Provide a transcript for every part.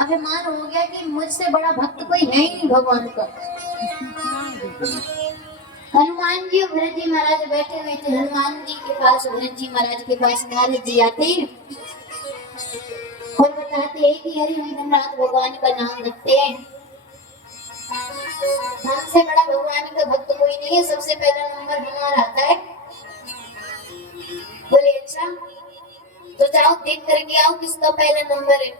अभिमान हो गया कि मुझसे बड़ा भक्त कोई है ही नहीं भगवान का। हनुमान जी और भरत जी महाराज बैठे हुए थे। हनुमान जी के पास, भरत जी महाराज के पास नारद जी आते हैं और बताते हैं कि अरे हम दिन रात भगवान का नाम रखते हैं, हमसे बड़ा भगवान का भक्त कोई नहीं है, सबसे पहला नंबर हमारा आता है। बोले अच्छा, तो जाओ देख करके आओ किसका पहला नंबर है।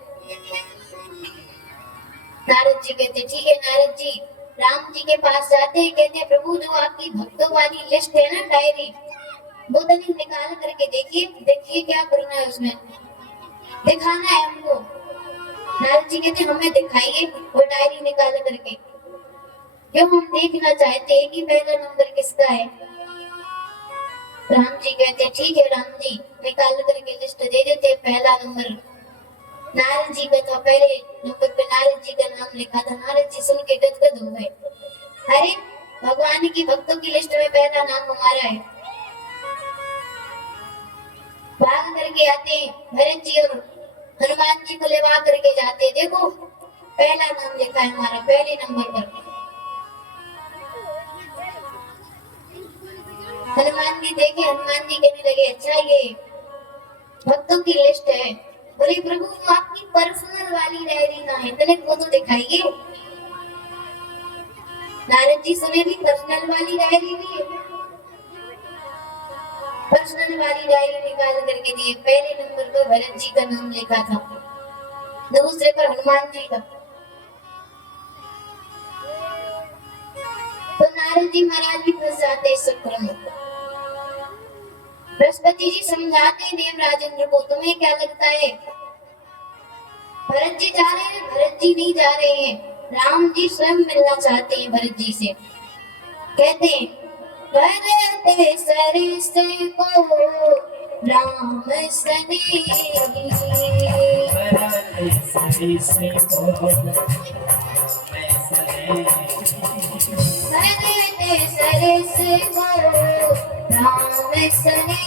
नारद जी कहते ठीक है। नारद जी राम जी के पास जाते हैं, कहते हैं प्रभु जो आपकी भक्तों वाली लिस्ट है ना, डायरी, वो तनिक निकाल करके देखिए, देखिए क्या करना है उसमें, दिखाना है हमको। नारद जी कहते हमें दिखाइए वो डायरी निकाल करके, क्यों हम देखना चाहते हैं कि पहला नंबर किसका है। राम जी कहते ठीक है राम जी, निकाल करके लिस्ट दे देते। पहला नंबर नारद जी का था, पहले नंबर पे नारद जी का नाम लिखा था। नारद जी सुन के गदगद हो गए, अरे भगवान की भक्तों की लिस्ट में पहला नाम हमारा है। भाग करके आते भरत जी और हनुमान जी को लेवा करके जाते, देखो पहला नाम लिखा है हमारा, पहले नंबर पर। हनुमान जी देखे, हनुमान जी कहने लगे अच्छा ये भक्तों की लिस्ट है। बोले प्रभु वो आपकी पर्सनल वाली डायरी कहाँ है, तनिक वो तो दिखाइए। नारद जी सुने भी पर्सनल वाली डायरी भी है। पर्सनल वाली डायरी निकाल करके दिए, पहले नंबर पर भरत जी का नाम लिखा था, दूसरे पर हनुमान जी का। तो नारद जी महाराज भी फंस जाते इस चक्कर में। बृहस्पति जी समझाते देव राजेंद्र को, तुम्हें क्या लगता है भरत जी जा रहे हैं? भरत जी नहीं जा रहे हैं, राम जी स्वयं मिलना चाहते हैं भरत जी से। कहते हैं भरत सरस को राम सने, भरत सरस को राम सने,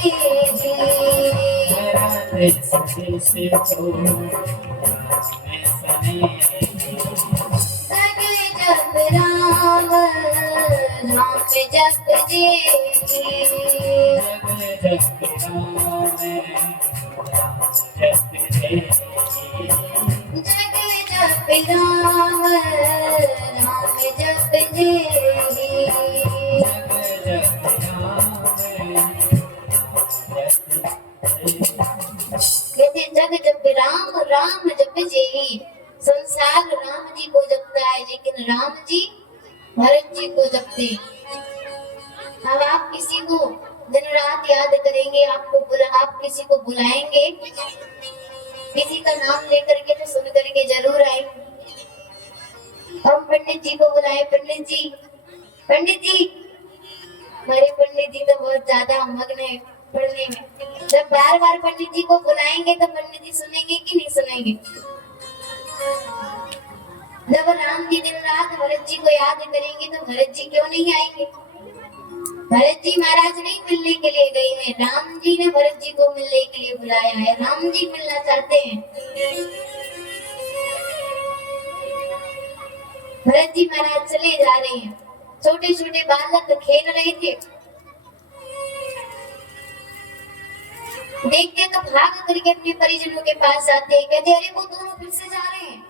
सगले जप राम राम जप जी, जगले जप राम राम जप जी, कहते जग जप राम राम जप जी। संसार राम जी को जपता है, लेकिन राम जी भरत जी को जपते। अब आप किसी को दिन रात याद करेंगे, आप किसी को बुलाएंगे, किसी का नाम लेकर के तो सुन करके जरूर आए। हम पंडित जी को बुलाए, पंडित जी, पंडित जी, हमारे पंडित जी तो बहुत ज्यादा मग्न है पढ़ने में। जब बार बार पंडित जी को बुलाएंगे तो पंडित जी सुनेंगे कि नहीं सुनेंगे। जब राम जी दिन रात भरत जी को याद करेंगे तो भरत जी क्यों नहीं आएंगे। भरत जी महाराज नहीं मिलने के लिए गए हैं, राम जी ने भरत जी को मिलने के लिए बुलाया है, राम जी मिलना चाहते हैं। भरत जी महाराज चले जा रहे हैं, छोटे छोटे बालक खेल रहे थे, देखते तो भाग करके अपने परिजनों के पास जाते हैं, कहते अरे वो दोनों फिर से जा रहे हैं,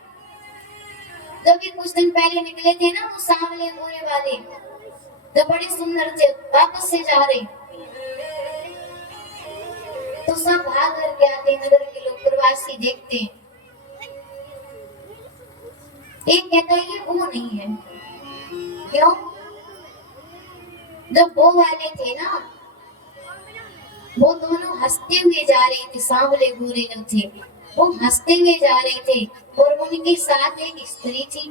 जब भी कुछ दिन पहले निकले थे ना वो सांवले गोरे वाले, जो बड़े सुंदर थे, वापस से जा रहे। तो सब भाग करके आते हैं, नगर के लोग प्रवासी देखते हैं। एक कहता है ये वो नहीं है, क्यों? जब वो वाले थे ना, वो दोनों हंसते हुए जा रहे थे, सांवले गोरे जो थे वो हंसते हुए जा रहे थे, और उनके साथ एक स्त्री थी।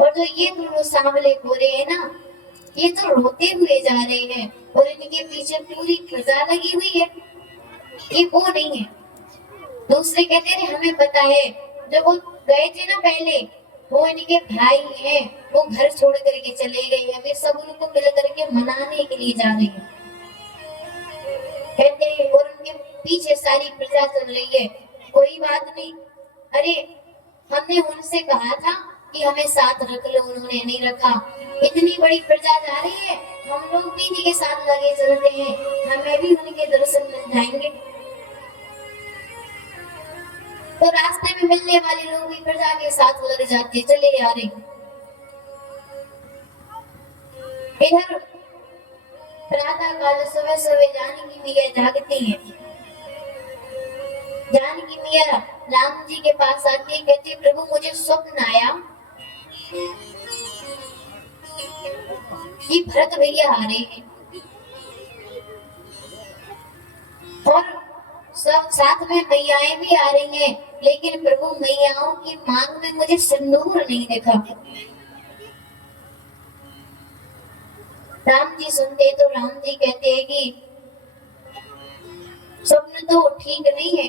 और जो ये दोनों सांवले गोरे है ना, ये तो रोते हुए जा रहे हैं, और इनके पीछे पूरी प्रजा लगी हुई है, ये वो नहीं है। दूसरे कहते हैं हमें पता है, जब वो गए थे ना पहले, वो इनके भाई हैं, वो घर छोड़ करके चले गए हैं, वे सब उनको मिल करके मनाने के लिए जा रहे हैं, कहते हैं, और उनके पीछे सारी प्रजा चल रही है। कोई बात नहीं, अरे हमने उनसे कहा था कि हमें साथ रख लो, उन्होंने नहीं रखा। इतनी बड़ी प्रजा जा रही है, हम लोग भी इन्हीं के साथ लगे चलते हैं, हमें भी उनके दर्शन मिल जाएंगे। तो रास्ते में मिलने वाले लोग भी प्रजा के साथ लग जाते, चले आ रहे। इधर प्रातः काल सुबह सुबह जानकी मैया जागती है। जानकी मैया राम जी के पास आती, कहती प्रभु मुझे स्वप्न आया कि भरत भैया आ रहे हैं और सब साथ में मैयाएं भी आ रही हैं, लेकिन प्रभु मैयाओं की मांग में मुझे सिंदूर नहीं देखा। राम जी सुनते तो राम जी कहते हैं कि स्वप्न तो ठीक नहीं है,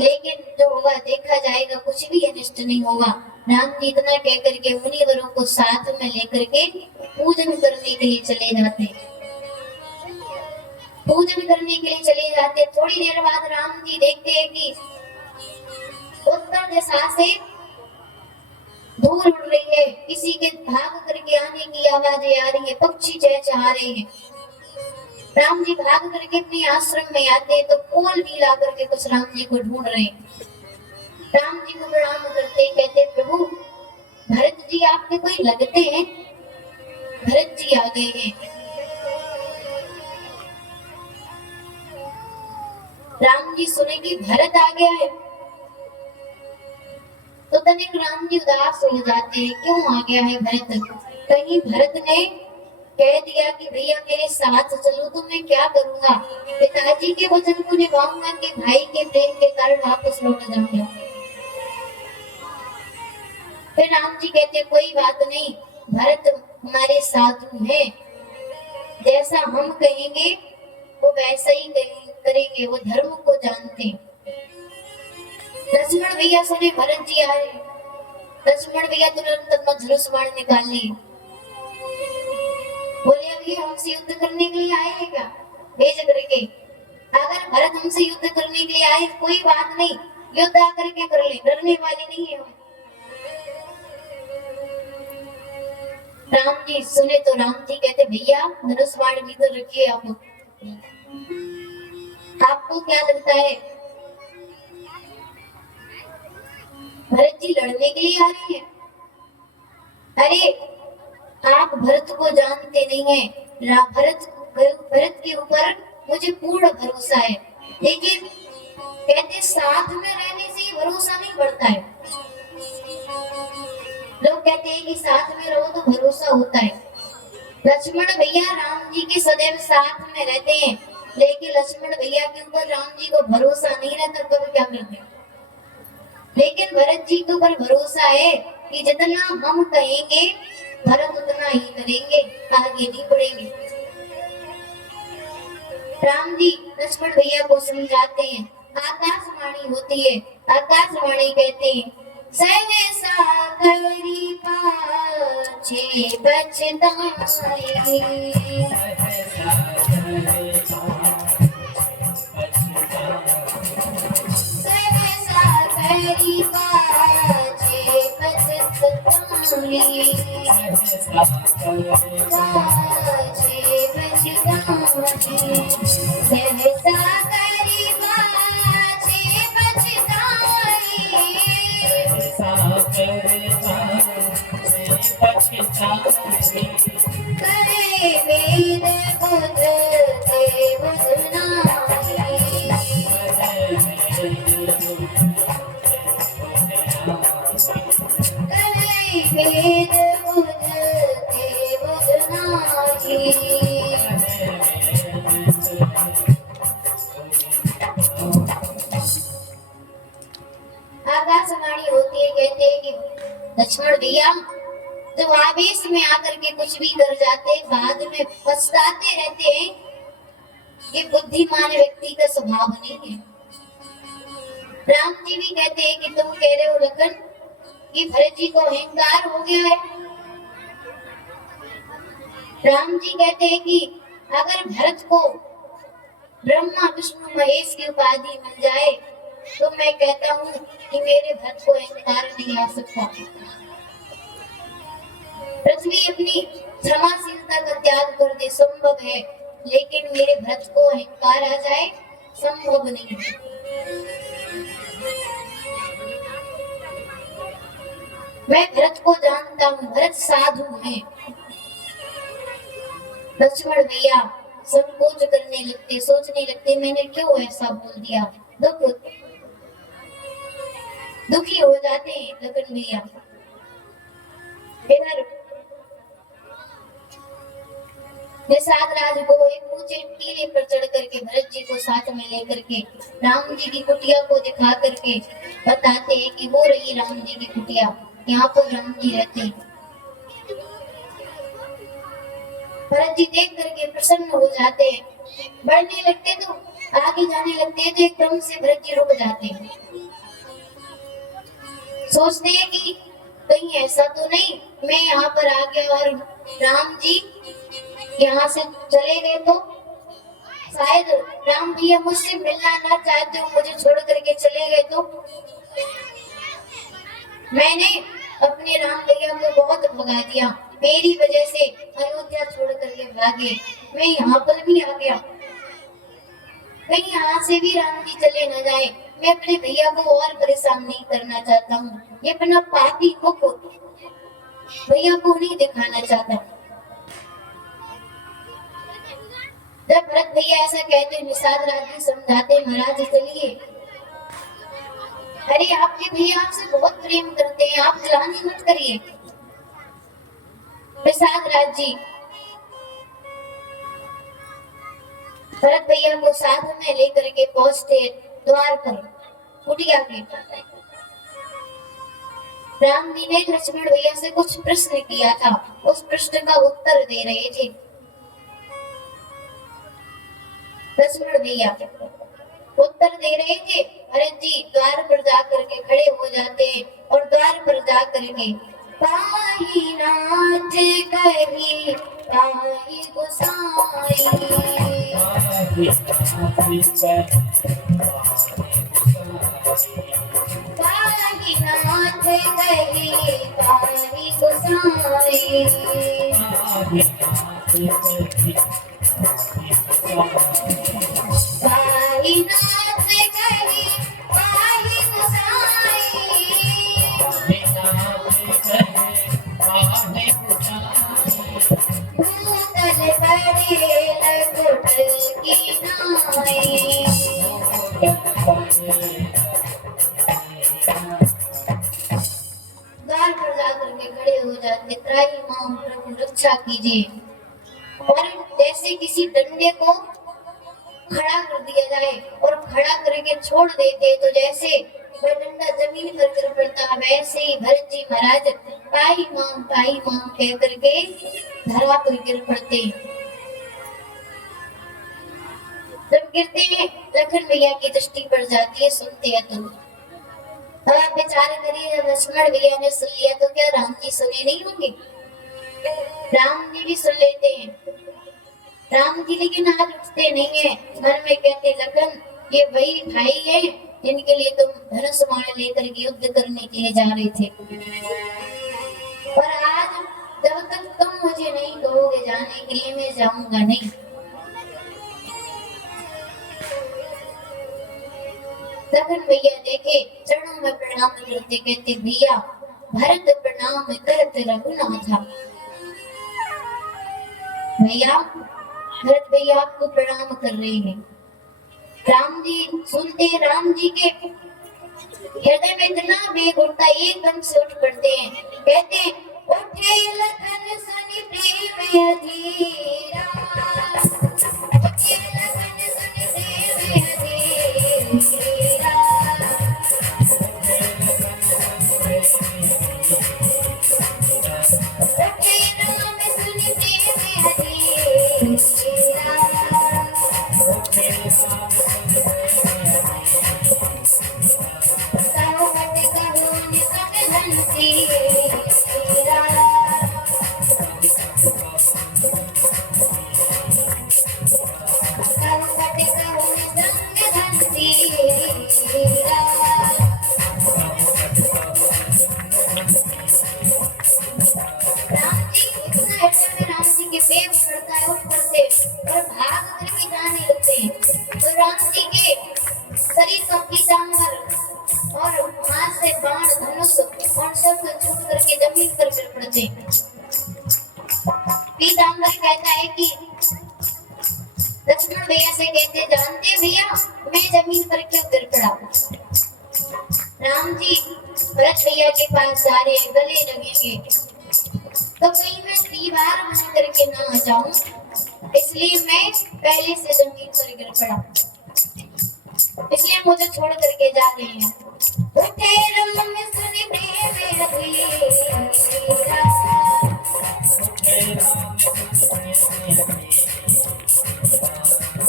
लेकिन जो होगा देखा जाएगा, कुछ भी अनिष्ट नहीं होगा। राम जी इतना कह करके मुनिवरों को साथ में लेकर के पूजन करने के लिए चले जाते। पूजन करने के लिए चले जाते, थोड़ी देर बाद राम जी देखते हैं कि उत्तर दिशा से धूल उड़ रही है, किसी के भाग करके आने की आवाजें आ रही है, पक्षी चहचहा रहे हैं। राम जी भाग करके अपने आश्रम में आते तो कोल भी ला करके कुछ राम जी को ढूंढ रहे हैं। राम जी को प्रणाम करते कहते प्रभु भरत जी आपके कोई लगते हैं? भरत जी आ गए हैं। राम जी सुने कि भरत आ गया है तो तनिक राम जी उदास हो जाते हैं, क्यों आ गया है भरत? कहीं भरत ने कह दिया कि भैया मेरे साथ चलो तो मैं क्या करूंगा? पिताजी के वचन को निभाऊंगा कि भाई के प्रेम के कारण वापस लौट जाऊंगा? फिर राम जी कहते कोई बात नहीं, भरत हमारे साधु है, जैसा हम कहेंगे वो वैसा ही करेंगे, वो धर्म को जानते। लक्ष्मण भैया सुने भरत जी आ रहे, लक्ष्मण भैया तुरंत धनुष बाण निकाल लिए, बोले अब ये हमसे युद्ध करने के लिए आए हैं क्या? भेज करके, अगर भरत हमसे युद्ध करने के लिए आए कोई बात नहीं, युद्ध आकर के कर ले, डरने वाले नहीं है हम। राम जी सुने तो राम जी कहते भैया धनुष बाण भीतर रखिए आप। आपको क्या लगता है भरत जी लड़ने के लिए आ रहे हैं? अरे आप भरत को जानते नहीं हैं, भरत के ऊपर मुझे पूर्ण भरोसा है, लेकिन कहते साथ में रहने से भरोसा नहीं बढ़ता है। लोग कहते हैं कि साथ में रहो तो भरोसा होता है। लक्ष्मण भैया राम जी के सदैव साथ में रहते हैं, लेकिन लक्ष्मण भैया के ऊपर राम जी को भरोसा नहीं रहता, कभी क्या करते? लेकिन भरत जी के ऊपर भरोसा है कि जितना हम कहेंगे भरत उतना ही करेंगे, आगे नहीं बढ़ेंगे। राम जी लक्ष्मण भैया को समझाते हैं, आकाशवाणी होती है, आकाशवाणी कहते हैं सहसा करी पाछे पछताए, सहसा करी पाछे पछताए, सहसा करी पाछे पछताए, करे वेद बुध के बुझनाए, करे वेद बुध के बुझनाए। आकाशवाणी होती है, कहते हैं कि लक्ष्मण भैया जो आवेश में आकर के कुछ भी कर जाते बाद में पछताते रहते हैं, ये बुद्धिमान व्यक्ति का स्वभाव नहीं है। राम जी भी कहते हैं कि तुम कह रहे हो लखन कि भरत जी को अहंकार हो गया है। राम जी कहते हैं कि अगर भरत को ब्रह्मा विष्णु महेश की उपाधि मिल जाए तो मैं कहता हूँ कि मेरे भक्त को अहंकार नहीं आ सकता। पृथ्वी अपनी क्षमाशीलता का त्याग कर दे संभव है, लेकिन मेरे भक्त को अहंकार आ जाए संभव नहीं। मैं भरत को जानता हूँ, भरत साधु है। लक्ष्मण भैया संकोच करने लगते, सोचने लगते मैंने क्यों ऐसा बोल दिया, दुखी हो जाते हैं लखन भैया। इधर निषाद राज को एक ऊंचे टीले पर चढ़ करके भरत जी को साथ में लेकर के राम जी की कुटिया को दिखा करके बताते हैं कि वो रही राम जी की कुटिया, यहाँ पर राम जी रहते हैं। भरत जी देख करके प्रसन्न हो जाते हैं, बढ़ने लगते तो आगे जाने लगते हैं तो एकदम से भरत जी रुक जाते हैं। सोचते हैं कि कहीं ऐसा तो नहीं मैं यहाँ पर आ गया और राम जी यहाँ से चले गए तो शायद राम भैया मुझसे मिलना ना चाहते हो, मुझे छोड़ करके चले गए तो। मैंने अपने राम भैया को बहुत भगा दिया, मेरी वजह से अयोध्या छोड़ करके भागे, मैं यहाँ पर भी आ गया, कहीं यहाँ से भी राम जी चले न जाए। मैं अपने भैया को और परेशान नहीं करना चाहता हूँ, ये अपना पापी मुख भैया को नहीं दिखाना चाहता। जब भरत भैया ऐसा कहते निषाद राज जी समझाते महाराज चलिए, अरे आपके भैया आपसे बहुत प्रेम करते हैं, आप जलानी मत करिए। निषाद राज जी भरत भैया को साथ में लेकर के पहुंचते द्वार पर कुटिया के। राम जी ने लक्ष्मण भैया से कुछ प्रश्न किया था, उस प्रश्न का उत्तर दे रहे थे। लक्ष्मण भैया उत्तर दे रहे थे, भरत जी द्वार पर जाकर के खड़े हो जाते हैं और द्वार पर जाकर के पाही नाथ कही पाही गोसाई, पाही नाथ कही पाही गोसाई, पाही नाथ कही पाही गोसाई, भूतल बड़े लकुट की नाई। द्वार पर जाकर के खड़े हो जाते, त्राही मां प्रभु रक्षा कीजिए। और जैसे किसी डंडे को खड़ा कर दिया जाए और खड़ा करके छोड़ देते तो जैसे वह डंडा जमीन पर गिर पड़ता, वैसे ही भरत जी महाराज पाई मां कह करके धरा पर गिर पड़ते। जब गिरते हैं लखन भैया की दृष्टि पड़ जाती है, सुनते हैं तो अब बेचारे करिए जब लक्ष्मण भैया ने सुन लिया तो क्या राम जी सुने नहीं होंगे? राम जी भी सुन लेते हैं। राम जी लेकिन हाथ उठते नहीं है, मन में कहते लखन ये वही भाई है जिनके लिए तुम धनुष बाण लेकर के युद्ध करने के लिए जा रहे थे, और आज जब तक तुम मुझे नहीं कहोगे जाने के लिए मैं जाऊंगा नहीं। लखन भैया देखे चरणों में प्रणाम करते कहते भैया भरत प्रणाम करत रघुनाथा। भैया भरत भैया आपको प्रणाम कर रहे हैं। राम जी सुनते राम जी के हृदय में इतना वेग उठता, एकदम से उठ पड़ते हैं, कहते उठे लखन सुनि प्रेम अधीरा, उठे लखन सुनि प्रेम अधीरा, उठे राम सुनि प्रेम अधीरा, और हाथ से बाण धनुष और सब छूट करके जमीन पर गिर पड़ते। पीताम्बर कहता है कि लक्ष्मण भैया से कहते, जानते भैया मैं जमीन पर क्यों गिर पड़ा? राम जी भरत भैया के पास जा रहे, गले लगेंगे तो कहीं मैं दीवार बन करके ना आ जाऊं, इसलिए मैं पहले से जमीन पर गिर पड़ा, इसलिए मुझे छोड़ करके जा रहे हैं। उठे राम सुन प्रेम अधीरा,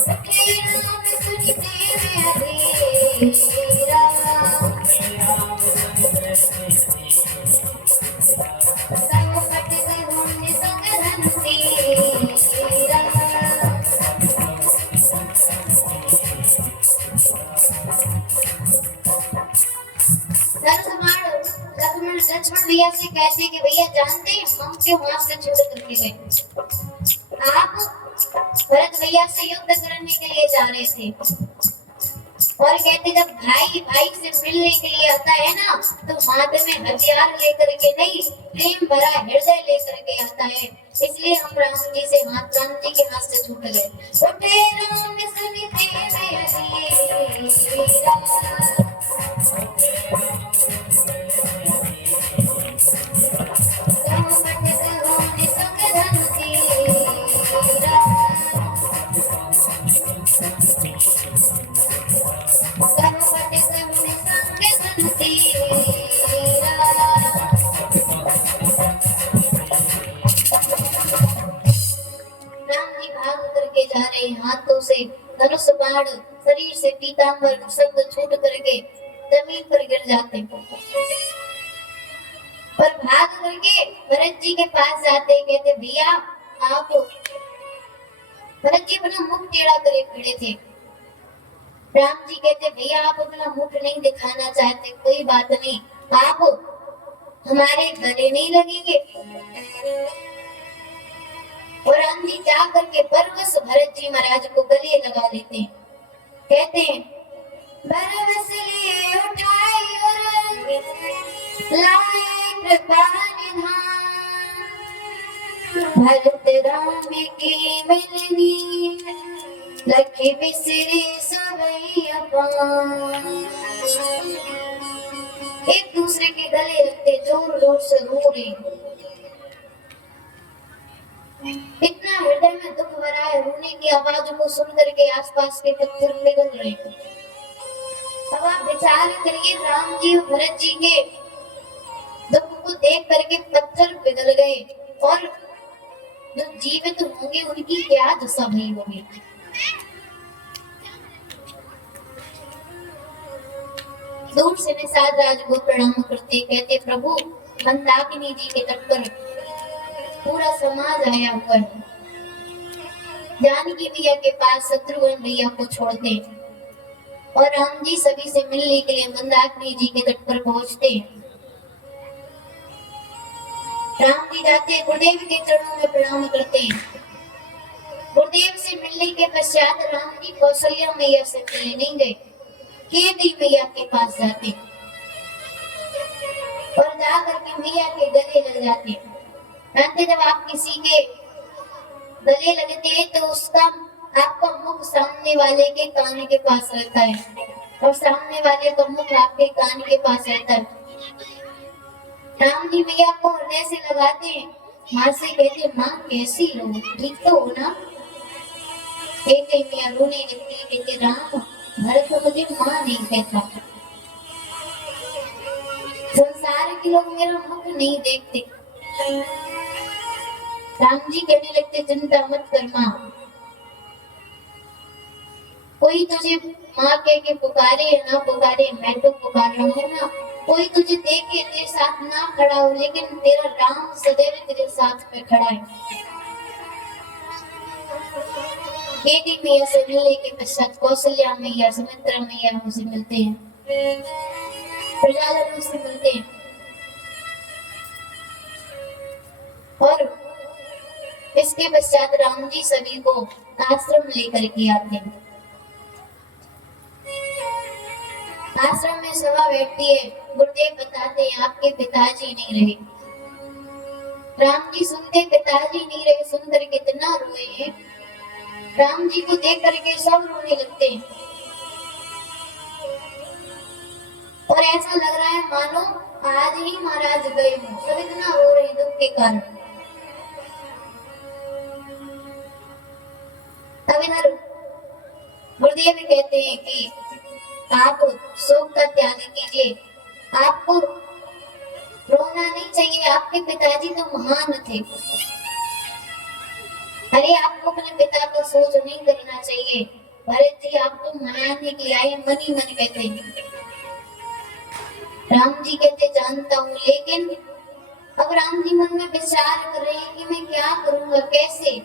उठे राम सुन प्रेम अधीरा, संकट होने संग धन तेरा। लक्ष्मण भैया से कहते कि भैया जानते हम क्यों वहां से छोड़ करके गए? आप भरत भैया से युद्ध करने के लिए जा रहे थे और कहते जब भाई भाई से मिलने के लिए आता है ना तो हाथ में हथियार लेकर के नहीं, प्रेम भरा हृदय लेकर के आता है, इसलिए हम राम जी से राम जी के हाथ से छूट गए। उठे राम सुन हाथों से धनुष बाण शरीर से पीताम्बर सब छूट करके जमीन पर गिर जाते, पर भाग करके भरत जी के पास जाते, कहते भैया आप। भरत जी अपना मुख टेढ़ा करे खड़े थे। राम जी कहते भैया आप अपना मुख नहीं दिखाना चाहते, कोई बात नहीं, आप हमारे गले नहीं लगेंगे। और राम जी जा करके बरवस भरत जी महाराज को गले लगा लेते हैं। कहते हैं बरवस लिए उठाई और लाए कृपा निधान, भरत राम की मिलनी लखी बिसरे सबई अपान। एक दूसरे के गले लगते, जोर जोर से रो रहे, इतना हृदय में दुख भरा है, रोने की आवाज को सुन करके आसपास के पत्थर पिघल रहे। अब आप विचार करिए, राम जी और भरत जी के दुख को देख करके पत्थर पिघल गए और जो जीवित होंगे उनकी क्या दशा भई होगी। दूर से निषाद राज को प्रणाम करते, कहते प्रभु मंदाकिनी जी के तट पर पूरा समाज आया हुआ है। जानकी भैया के पास शत्रुघ्न भैया को छोड़ते और राम जी सभी से मिलने के लिए मंदाकिनी जी के तट पर पहुंचते। राम जी जाते गुरुदेव के चरणों में प्रणाम करते। गुरुदेव से मिलने के पश्चात राम जी कौशल्या मैया से मिलने नहीं गए, केवटी मैया के पास जाते और जाकर के मैया के गले लग जाते। जानते जब आप किसी के गले लगते हैं तो उसका आपका मुख सामने वाले के कान के पास रहता है और सामने वाले का मुख आपके कान के पास रहता है। राम जी मैया को हृदय से लगाते हैं, माँ से कहते माँ कैसी हो, ठीक तो हो ना? एक मैया रोने लगती है, कहते राम भरत तो मुझे माँ नहीं कहता, संसार के लोग मेरा मुख नहीं देखते। राम जी कहने लगते चिंता मत कर माँ, कोई तुझे माँ कह के पुकारे या ना पुकारे मैं तो पुकार रहा हूँ ना। कोई तुझे देखे तेरे साथ ना खड़ा हो, लेकिन तेरा राम सदैव तेरे साथ में खड़ा है। केवटी मैया से मिलने के पश्चात कौशल्या मैया सुमित्रा मैया उनसे मिलते हैं, प्रजाजनों से मिलते हैं और इसके पश्चात राम जी सभी को आश्रम लेकर के आते हैं। आश्रम में सभा बैठती है। गुरुदेव बताते हैं आपके पिताजी नहीं रहे। राम जी सुनते पिताजी नहीं रहे, सुनकर कितना रोए हैं। राम जी को देख करके सब रोने लगते हैं और ऐसा लग रहा है मानो आज ही महाराज गए हों। सब इतना रो रहे दुख के कारण। अब इधर गुरुदेव कहते हैं कि आप शोक का त्याग कीजिए, आपको रोना नहीं चाहिए, आपके पिताजी तो महान थे। अरे आपको अपने पिता का सोच नहीं करना चाहिए। भरत जी आपको मनाने के लिए आए, मन ही मन कहते हैं। राम जी कहते जानता हूँ, लेकिन अब राम जी मन में विचार कर रहे हैं कि मैं क्या करूंगा, कैसे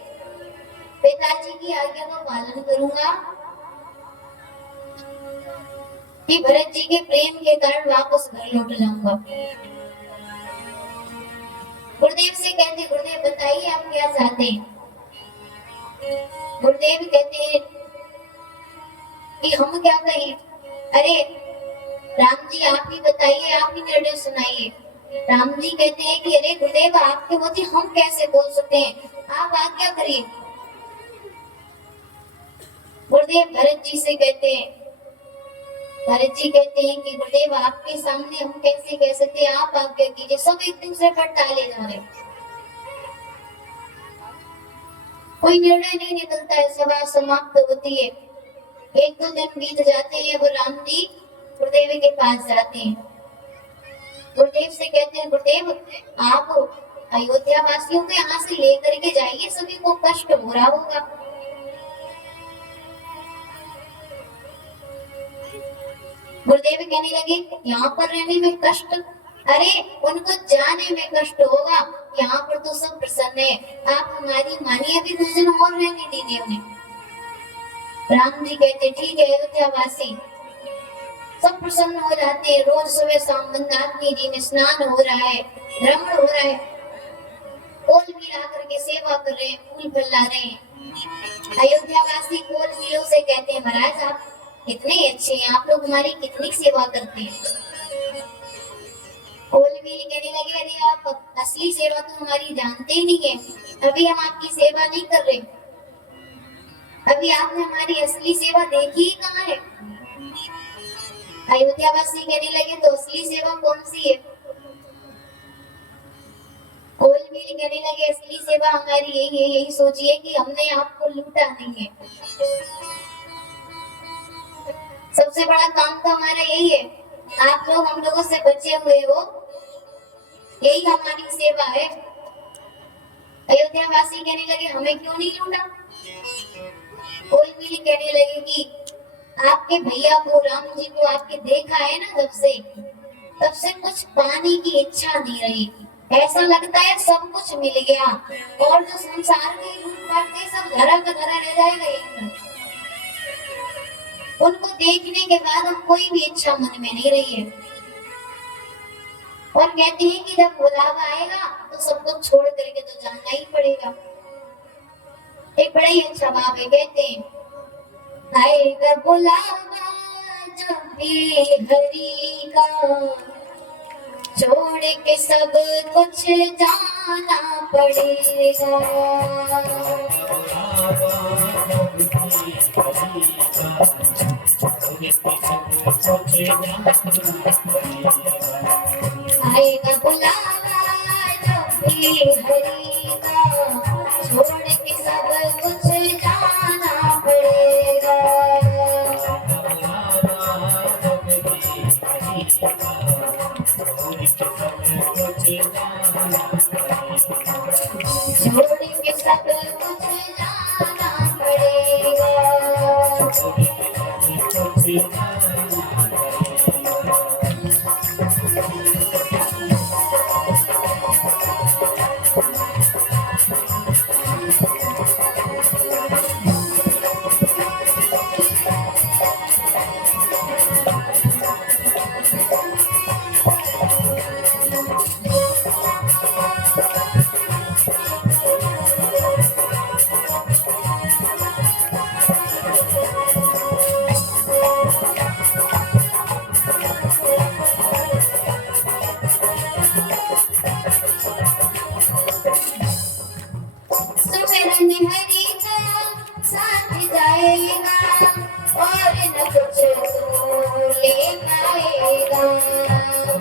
पिताजी की आज्ञा का पालन करूंगा कि भरत जी के प्रेम के कारण वापस घर लौट जाऊंगा। गुरुदेव से कहते गुरुदेव बताइए आप क्या चाहते हैं। गुरुदेव कहते हैं कि हम क्या कहें। अरे राम जी आप ही बताइए, आप ही निर्णय सुनाइए। राम जी कहते हैं कि अरे गुरुदेव आपके मोती हम कैसे बोल सकते हैं, आप आज्ञा करिए। गुरुदेव भरत जी से कहते हैं, भरत जी कहते हैं कि गुरुदेव आपके सामने हम कैसे कह सकते हैं, आप आज्ञा कीजिए। सब एक दूसरे पर टाले जा रहे, कोई निर्णय नहीं निकलता है, सभा समाप्त होती है। एक दो दिन बीत जाते हैं, वो राम जी गुरुदेव के पास जाते हैं। गुरुदेव से कहते हैं गुरुदेव आप अयोध्या वासियों को यहाँ से लेकर के जाइए, सभी को कष्ट हो रहा होगा। गुरुदेव कहने लगे यहाँ पर रहने में कष्ट, अरे उनको जाने में कष्ट होगा, यहाँ पर तो सब प्रसन्न है। आप हमारी मानिए, अभी कुछ दिन और रहने दीजिए उन्हें। राम जी कहते ठीक है। अयोध्या वासी सब प्रसन्न हो जाते हैं। रोज सुबह शाम मंदाकिनी जी में स्नान हो रहा है, भ्रमण हो रहा है, कोल मिल आकर के सेवा कर रहे हैं, फूल फैला रहे हैं। अयोध्या वासी कोल मिलों से कहते हैं महाराज आप कितने अच्छे हैं, आप लोग हमारी कितनी सेवा करते हैं। कोल मिल कहने लगे अरे आप असली सेवा तो हमारी जानते ही नहीं है, अभी हम आपकी सेवा नहीं कर रहे, अभी आपने हमारी असली सेवा देखी ही कहाँ है। अयोध्या वासी कहने लगे तो असली सेवा कौन सी है। कोल मिल कहने लगे असली सेवा हमारी यही है, यही सोचिए कि हमने आपको लूटा नहीं है, सबसे बड़ा काम तो हमारा यही है, आप लोग हम लोगों से बचे हुए हो, यही हमारी सेवा है। अयोध्या वासी कहने लगे हमें क्यों नहीं लूटा। कोल मिल कहने लगे कि आपके भैया को राम जी को आपके देखा है ना, तब से कुछ पाने की इच्छा नहीं रही, ऐसा लगता है सब कुछ मिल गया और जो संसार में लूटपाट के सब धरा का धरा रह जाएगा। उनको देखने के बाद अब कोई भी इच्छा मन में नहीं रही है और कहते हैं कि जब बुलावा आएगा तो सब कुछ छोड़ करके तो जाना ही पड़ेगा। एक बड़ा ही अच्छा भाव है, कहते हैं आएगा बुलावा जब भी हरि का, छोड़ के सब कुछ जाना पड़ेगा। आएगा बुलावा जब भी हरि का, छोड़ के सब कुछ जाना पड़ेगा। छोड़ के सब कुछ जाना पड़ेगा।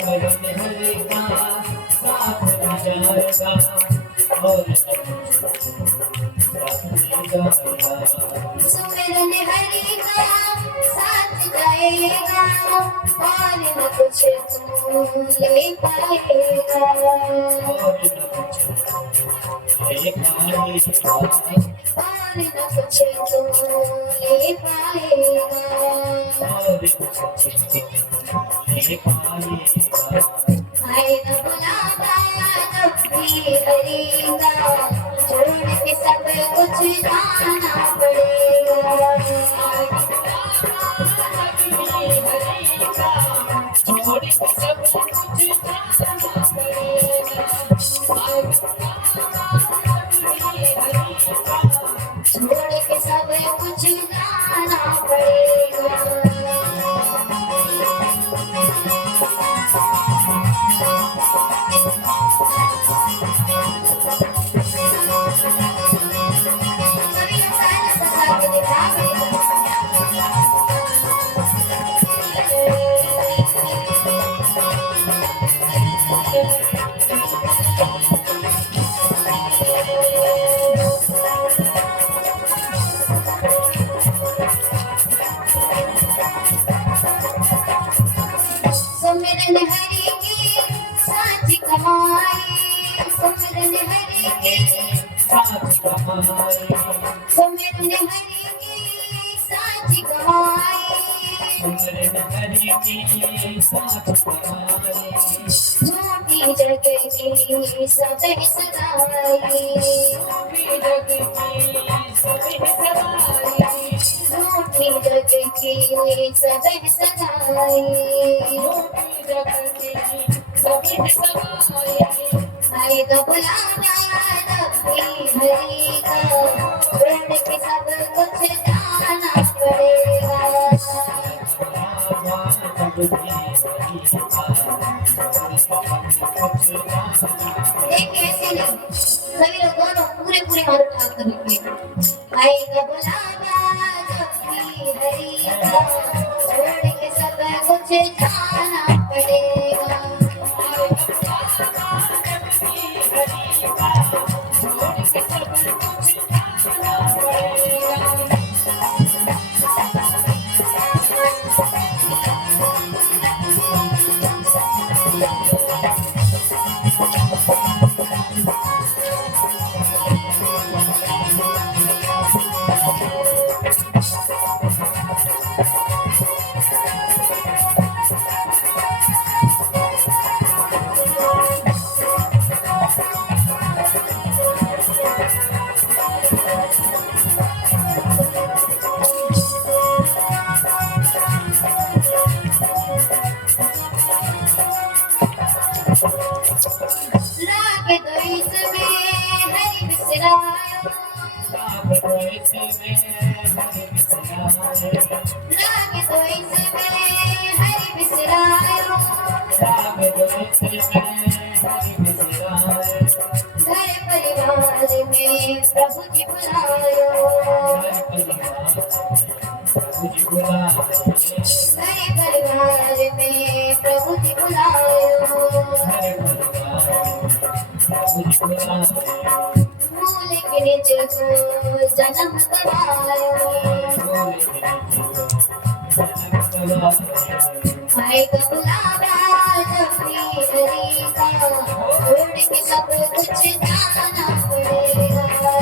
सिमरन हरि का साथ में जाएगा और साथ में जाएगा। सुमिरन हरि का साथ जाएगा और न कुछ तू ले पाएगा। और न कुछ ले पाएगा। और न कुछ तू ले पाएगा। और न कुछ ले पाएगा। आएगा बुलावा जब भी हरि का, छोड़ के सब कुछ जाना पड़ेगा। छोड़ के सब कुछ जाना पड़ेगा। छोड़ के सब कुछ जाना पड़ेगा। सभी लोग साथ सजा के दिखाएंगे। सुमिरन हरि की साची कमाई, सुमिरन हरि की, साथ कमाए। सुमिरन हरि की साची कमाई। सिमरन हरि की साथ कमाए। झूठी जग की सब सगाई। झूठी जग की सभी सवारी। झूठी जग की सब सगाई। झूठी जग की सभी सवारी। आएगा बुलावा जब भी हरि का, छोड़ के सब कुछ जाना पड़ेगा। एक ऐसे नहीं, सभी लोग दोनों पूरे पूरे हाथ उठा कर निकले। आएगा बुलावा जब भी हरि का, छोड़ के सब कुछ जाना पड़ेगा। लागे दो इसमें हरि बिसरायो। लागे दो इसमें हरि बिसरायो। घर परिवार में प्रभु जी बुलायो। घर परिवार में प्रभु जी बुलायो। भूल के निज को जन्म गवायो। आएगा बुलावा जब भी हरि का, छोड़ के सब कुछ जाना पड़ेगा।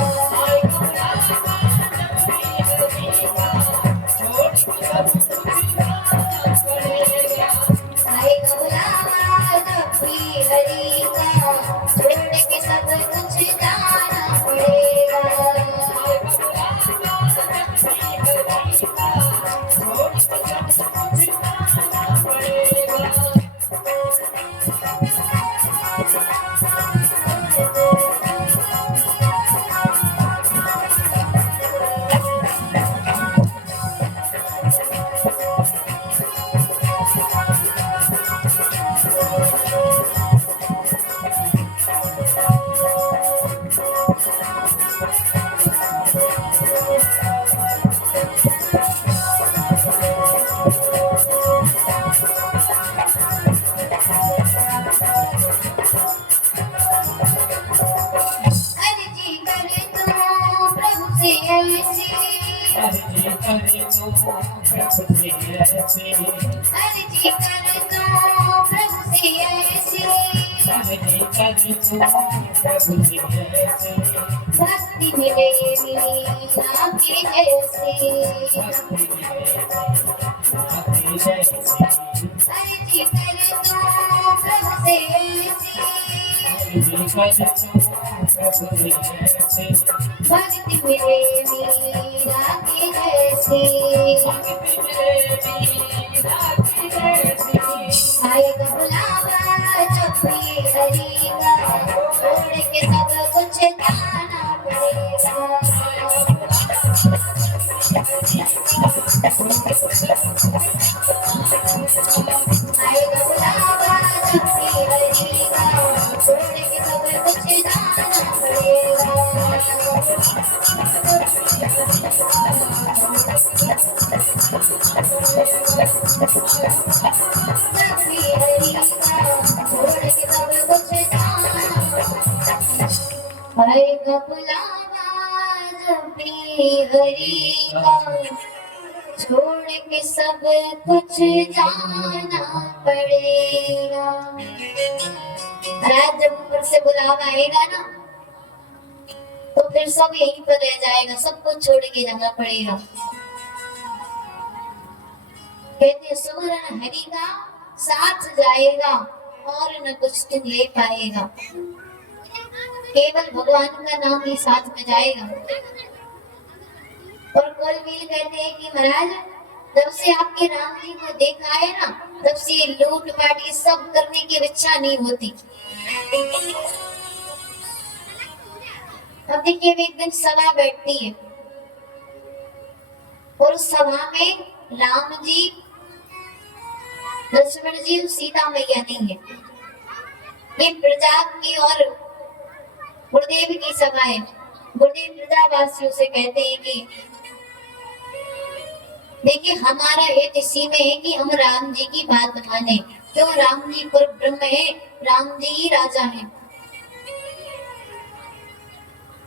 आएगा बुलावा जब भी हरि का, छोड़ के सब कुछ जाना पड़ेगा। तू प्रभु से ऐसे, अर्जी कर तू प्रभु से ऐसे, अर्जी कर तू प्रभु से ऐसे, भक्ति मिले मीरा के जैसे, भक्ति मिले आपके जैसे, अर्जी कर तू प्रभु से ऐसे, अर्जी कर तू प्रभु से ऐसे, भक्ति मिले मीरा के जैसे, भक्ति मिले मीरा की जैसी। आएगा बुलावा जब भी हरि का, छोड़ के सब कुछ जाना पड़ेगा। आएगा बुलावा जब भी हरि का, छोड़ के सब कुछ जाना पड़ेगा। जब भी हरि का, छोड़ के सब कुछ जाना, आएगा बुलावा जब भी हरि का, छोड़ के सब कुछ जाना पड़ेगा। रात जब ऊपर से बुलावा आएगा ना, तो फिर सब यहीं पर रह जाएगा, सब कुछ छोड़ के जाना पड़ेगा। कहते हैं सुमरन हरि का साथ जाएगा और न कुछ तुम ले पाएगा, केवल भगवान का नाम ही साथ में जाएगा। और कोलवीर कहते हैं कि महाराज जब से आपके राम जी को देखा है ना, तब से ये लूट पाट ये सब करने की इच्छा नहीं होती। अब देखिए एक दिन सभा बैठती है और उस सभा में राम जी, लक्ष्मण जी और सीता मैया नहीं है। ये प्रजा की और गुरुदेव की सभा है। गुरुदेव प्रजावासियों से कहते हैं कि देखिए हमारा हित इसी में है कि हम राम जी की बात माने, क्यों राम जी पर ब्रह्म है, राम जी ही राजा है,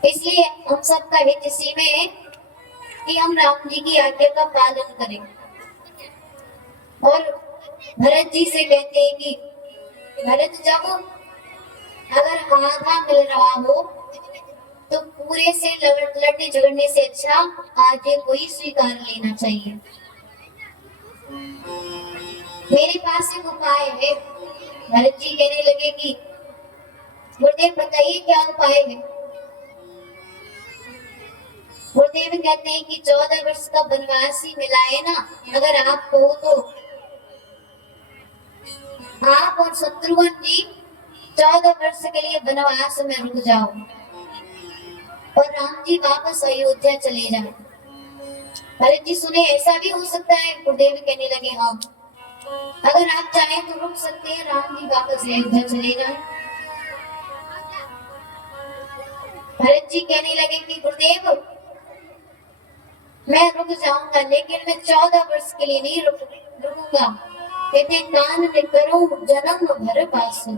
इसलिए हम सबका हित इसी में है कि हम राम जी की आज्ञा का पालन करें। और भरत जी से कहते हैं कि भरत जब अगर आधा मिल रहा हो तो पूरे से लड़ने झगड़ने से अच्छा आधे को ही स्वीकार लेना चाहिए। मेरे पास एक उपाय है। भरत जी कहने लगे कि गुरुदेव बताइए क्या उपाय है। गुरुदेव कहते हैं कि 14 वर्ष का वनवास ही मिला है ना, अगर आप कहो तो आप और शत्रुघ्न जी 14 वर्ष के लिए वनवास में रुक जाओ और राम जी वापस अयोध्या चले जाए। भरत जी सुने ऐसा भी हो सकता है। गुरुदेव कहने लगे हाँ, अगर आप चाहें तो रुक सकते हैं, राम जी वापस अयोध्या चले जाए। भरत जी कहने लगे कि गुरुदेव मैं रुक जाऊंगा, लेकिन मैं 14 वर्ष के लिए नहीं रुकूंगा। कहते कान में करूं जन्म भर पासु,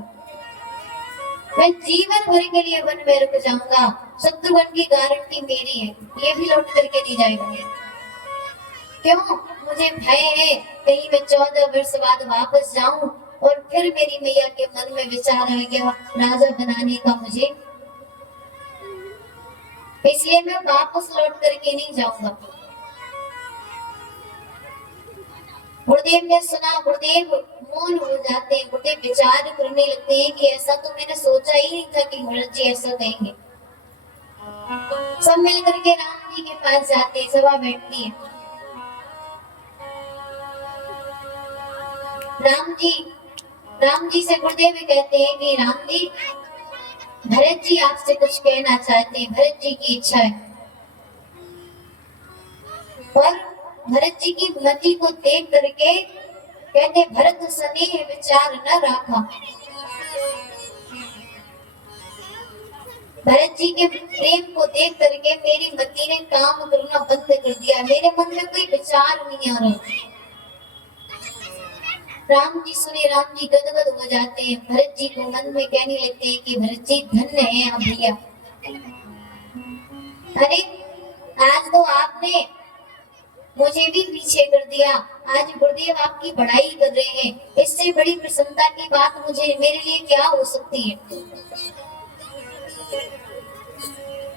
मैं जीवन भर के लिए वन में रुक जाऊंगा। शत्रुघ्न की गारंटी मेरी है, ये भी लौट करके नहीं जाएगा। क्यों? मुझे भय है कहीं मैं 14 वर्ष बाद वापस जाऊं और फिर मेरी मैया के मन में विचार आ गया राजा बनाने का मुझे, इसलिए मैं वापस लौट करके नहीं जाऊंगा। गुरुदेव ने सुना, गुरुदेव मौन हो जाते हैं। गुरुदेव विचार करने लगते हैं कि ऐसा तो मैंने सोचा ही नहीं था कि भरत जी ऐसा कहेंगे। सब मिल करके राम जी के पास जाते हैं, सभा बैठती है। राम जी से गुरुदेव कहते हैं कि राम जी भरत जी आपसे कुछ कहना चाहते हैं, भरत जी की इच्छा है। और भरत जी की मति को देख करके कहते भरत स्नेह विचार न रखा। भरत जी के प्रेम को देख करके मेरी मति ने काम करना बंद कर दिया, मेरे मन में कोई विचार नहीं आ रहा। राम जी सुने, राम जी गदगद हो जाते हैं। भरत जी को मन में कहने लगते हैं कि भरत जी धन्य है आप भैया। अरे आज तो आपने मुझे भी पीछे कर दिया। आज गुरुदेव आपकी बड़ाई कर रहे हैं, इससे बड़ी प्रसन्नता की बात मुझे मेरे लिए क्या हो सकती है।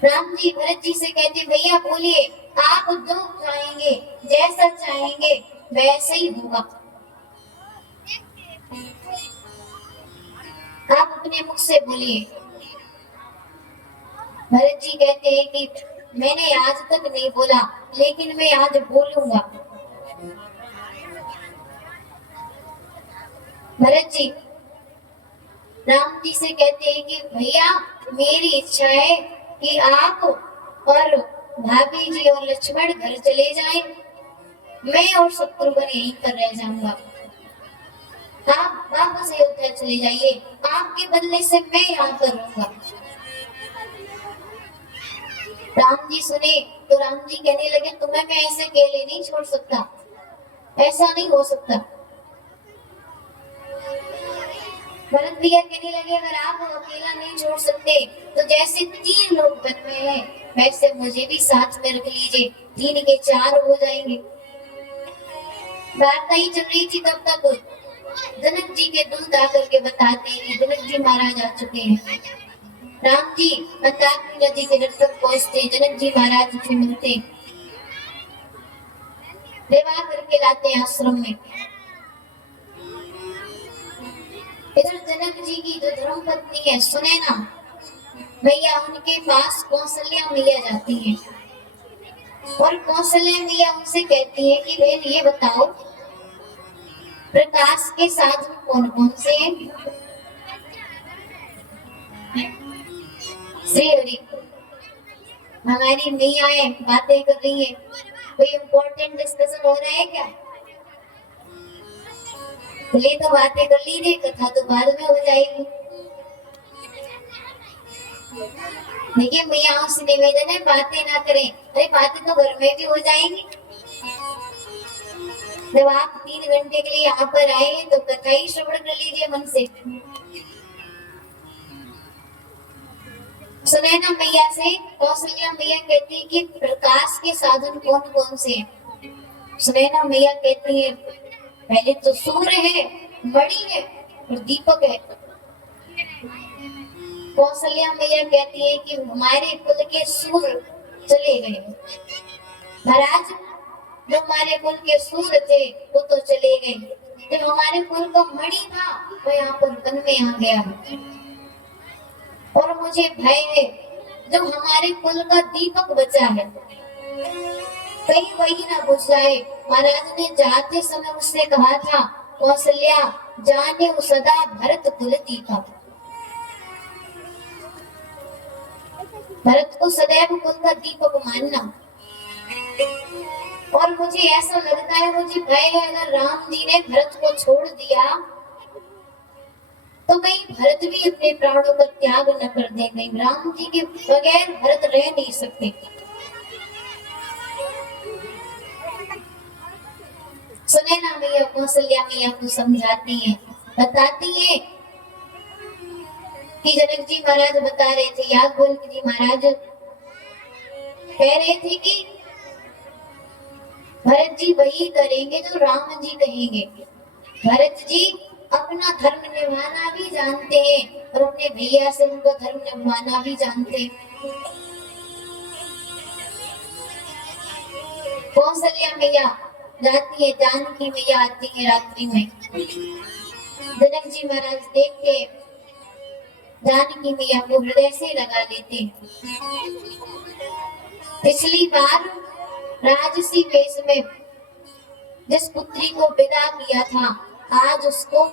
राम जी भरत जी से कहते, भैया बोलिए, आप जो चाहेंगे, जैसा चाहेंगे वैसे ही होगा। आप अपने मुख से बोलिए। भरत जी कहते हैं कि मैंने आज तक नहीं बोला, लेकिन मैं आज बोलूंगा। भरत जी राम जी से कहते हैं कि भैया मेरी इच्छा है कि आप और भाभी जी और लक्ष्मण घर चले जाएं, मैं और शत्रुघ्न यहीं पर रह जाऊंगा। आप वापस अयोध्या चले जाइए, आपके बदले से मैं यहाँ पर रहूंगा। राम जी सुने तो राम जी कहने लगे, तुम्हें मैं ऐसे अकेले नहीं छोड़ सकता, ऐसा नहीं हो सकता। भरत भैया कहने लगे, अगर आप अकेला नहीं छोड़ सकते तो जैसे 3 लोग बन में हैं, वैसे मुझे भी साथ में रख लीजिए, 3 के 4 हो जाएंगे। वार्ता ही चल रही थी तब तक जनक जी के दूत आकर के बताते हैं कि जनक जी महाराज आ चुके हैं। राम जी मंदाकिनी नदी के तट पर पहुंचते, जनक जी महाराज से मिलते, विवाह करके लाते आश्रम में। इधर जनक जी की जो धर्म पत्नी है सुनैना मैया, उनके पास कौशल्या मैया जाती है और कौशल्या मैया उनसे कहती है कि बहन ये बताओ, प्रकाश के साधन कौन कौन से हैं? श्री हरि हमारी मैया बातें कर रही है, कोई इम्पोर्टेंट डिस्कशन हो रहा है क्या? बोले तो बातें कर लीजिए, कथा तो बाद में हो जाएगी। देखिए मैयाओं से निवेदन है, बातें ना करें। अरे बातें तो घर में भी हो जाएंगी। जब आप 3 घंटे के लिए यहाँ पर आए हैं तो कथा ही श्रवण कर लीजिए मन से। सुनैना मैया से कौशल्या मैया कहती है कि प्रकाश के साधन कौन कौन से हैं? सुनैना मैया कहती है, पहले तो सूर्य है, मणि है और दीपक है। कौशल्या मैया कहती है कि हमारे कुल के सूर्य चले गए महाराज, जो हमारे कुल के सूर्य थे वो तो चले गए, जो हमारे कुल का मणि था वो यहाँ पर वन में आ गया, और मुझे भय है जो हमारे कुल का दीपक बचा है कहीं वही ना बुझ जाए। महाराज ने जाते समय उससे कहा था, कौशल्या जाने सदा भरत कुल दीपक, भरत को सदैव कुल का दीपक मानना। और मुझे ऐसा लगता है, मुझे भय है अगर राम जी ने भरत को छोड़ दिया तो कहीं भरत भी अपने प्राणों का त्याग न कर दे। कहीं राम जी के बगैर भरत रह नहीं सकते। सुनैना मैया कौशल्या मैया को समझाती है, बताती है कि जनक जी महाराज बता रहे थे, याज्ञवल्क्य जी महाराज कह रहे थे कि भरत जी वही करेंगे जो राम जी कहेंगे। भरत जी अपना धर्म निभाना भी जानते हैं और अपने भैया से उनका धर्म निभाना भी जानते हैं। कौशल्या मैया जाती है, जानकी मैया आती है रात्रि में। जनक जी महाराज देख के जानकी मैया को हृदय से लगा लेते। पिछली बार राजसी वेश में जिस पुत्री को विदा किया था, आज उसको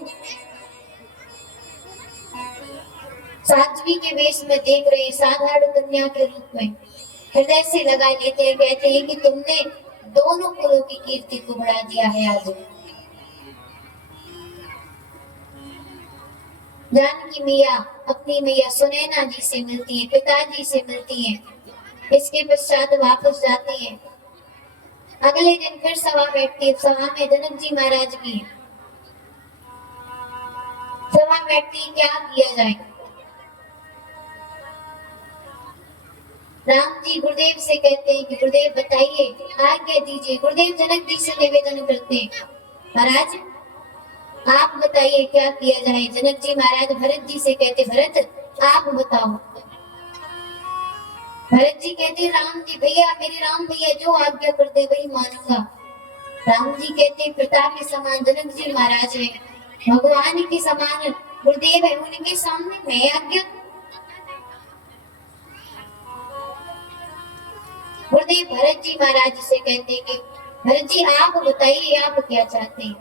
साध्वी के वेश में देख रहे, साधारण कन्या के रूप में हृदय से लगा लेते हैं। कहते हैं कि तुमने दोनों कुलों की कीर्ति को बढ़ा दिया है। आज जानकी मैया अपनी मैया सुनैना जी से मिलती है, पिताजी से मिलती है, इसके पश्चात वापस जाती है। अगले दिन फिर सभा बैठती है, सभा में जनक जी महाराज की सभा बैठती, क्या किया जाए। राम जी गुरुदेव से कहते हैं कि गुरुदेव बताइए, आज्ञा दीजिए। गुरुदेव जनक जी से निवेदन करते हैं, महाराज आप बताइए क्या किया जाए। जनक जी महाराज भरत जी से कहते, भरत आप बताओ। भरत जी कहते, राम जी भैया, मेरे राम भैया जो आज्ञा कर दे वही मानूंगा। राम जी कहते, पिता के समान जनक जी महाराज है, भगवान के समान गुरुदेव है, उनके सामने मैं आज्ञा। गुरुदेव भरत जी महाराज से कहते हैं कि भरत जी आप बताइए आप क्या चाहते हैं।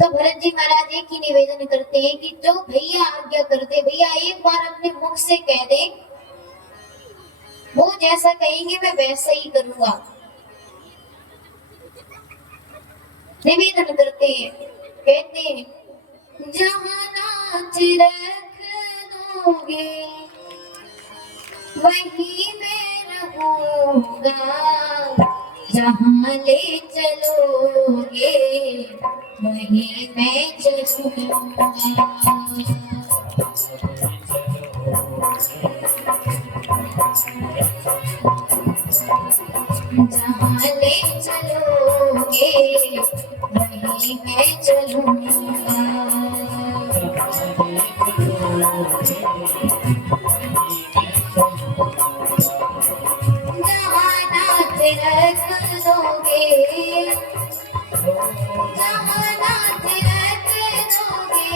तो भरत जी महाराज एक ही निवेदन करते हैं कि जो भैया आज्ञा करते, भैया एक बार अपने मुख से कह दे, वो जैसा कहेंगे मैं वैसा ही करूंगा। निवेदन करते हैं, कहते हैं जहां नाच रख दोगे वहीं मैं रहूंगा, जहां ले चलोगे वहीं मैं चलूंगा। जहां ले चलोगे वहीं मैं चलूंगा। जहां नाच रख दोगे, जहां नाच रख दोगे,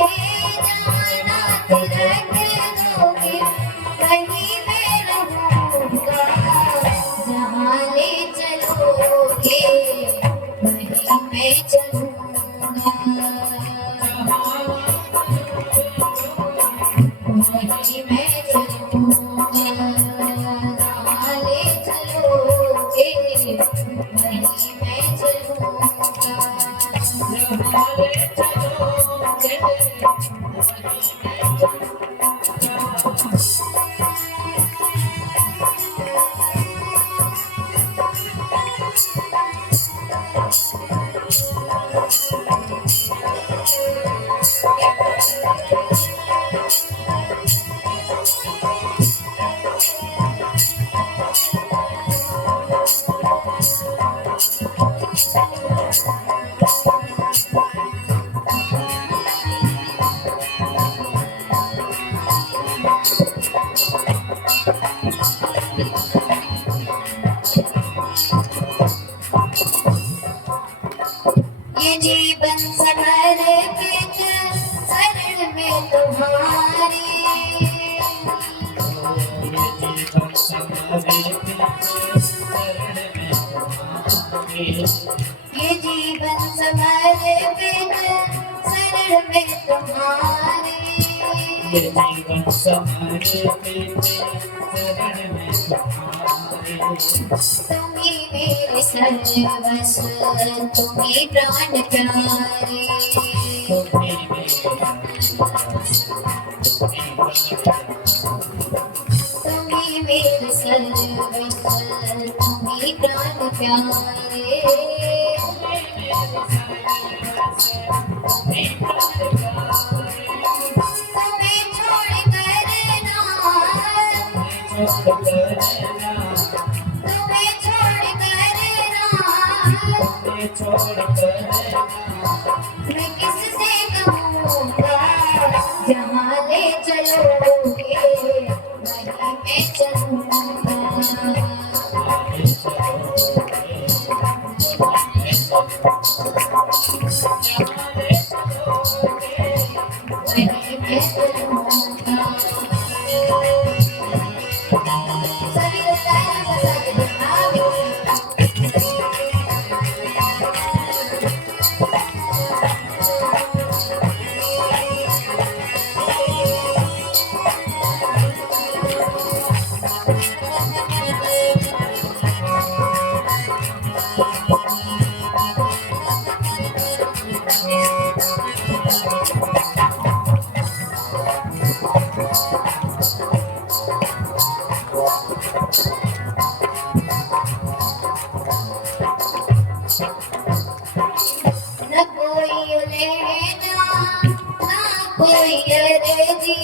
जहां नाच रख दोगे वहीं मैं रहूंगा, जहां ले चलोगे वहीं मैं चलूंगा, वहीं मैं चलूंगा। जहां ले चलोगे वहीं मैं चलूंगा। ये जीवन समर्पित शरण में तुम्हारे, ये जीवन समर्पित शरण में तुम्हारे, ये जीवन समर्पित शरण में तुम्हारे। तुम्ही मेरे सर्वस्व, तुम्ही प्राण प्यारे, तुम्ही मेरे तुम्ही मेरे सर्वस्व, तुम्ही प्राण प्यारे। तुम्हें छोड़ कर ना, तुम्हें छोड़ कर ना, मैं किससे कहूँगा, जहाँ ले चलोगे वहीं मैं चलूँगा। वहीं मैं चलूँगा। सभी लोग तालियां बजा के दिखाओ। न कोई लेना, न कोई अर्जी,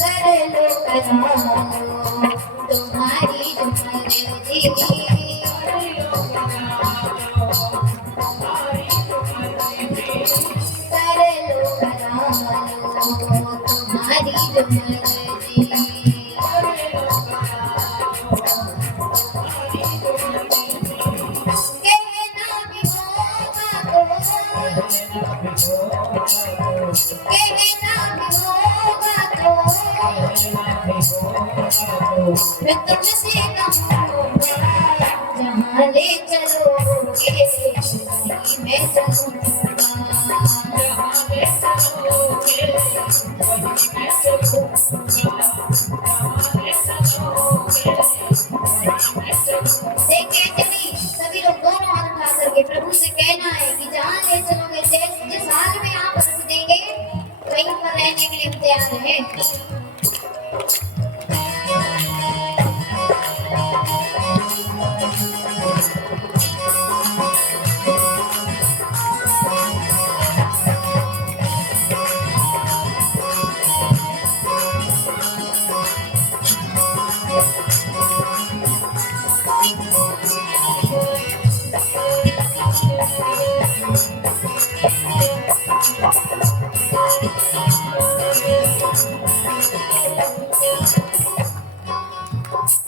कर लो करा लो तुम्हारी जो मर्जी। कर लो करा लो तुम्हारी जो मर्जी। कहना भी होगा तो कहना भी होगा तो मैं तुमसे कहूँगा जहाँ ले चलोगे वहीं मैं चलूँगा। देखिए चलिए सभी लोग दोनों हाथ उठा करके प्रभु से कहना है कि जहाँ ले चलोगे जिस हाल में आप रख देंगे वहीं पर रहने के लिए हम तैयार हैं।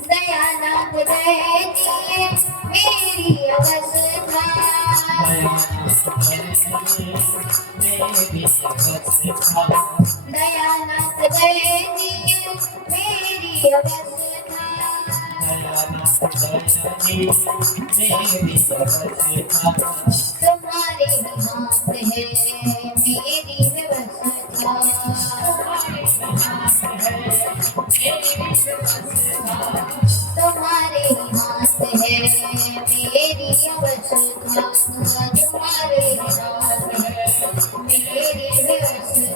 दयानाथ दया दिए मेरी अवस्था। दयानाथ दया दिए मेरी अवस्था। तुम्हारे ही हाथ है मेरी व्यवस्था। तुम्हारे ही हाथ है मेरी अवस्था। तुम्हारे ही हाथ है मेरी व्यवस्था।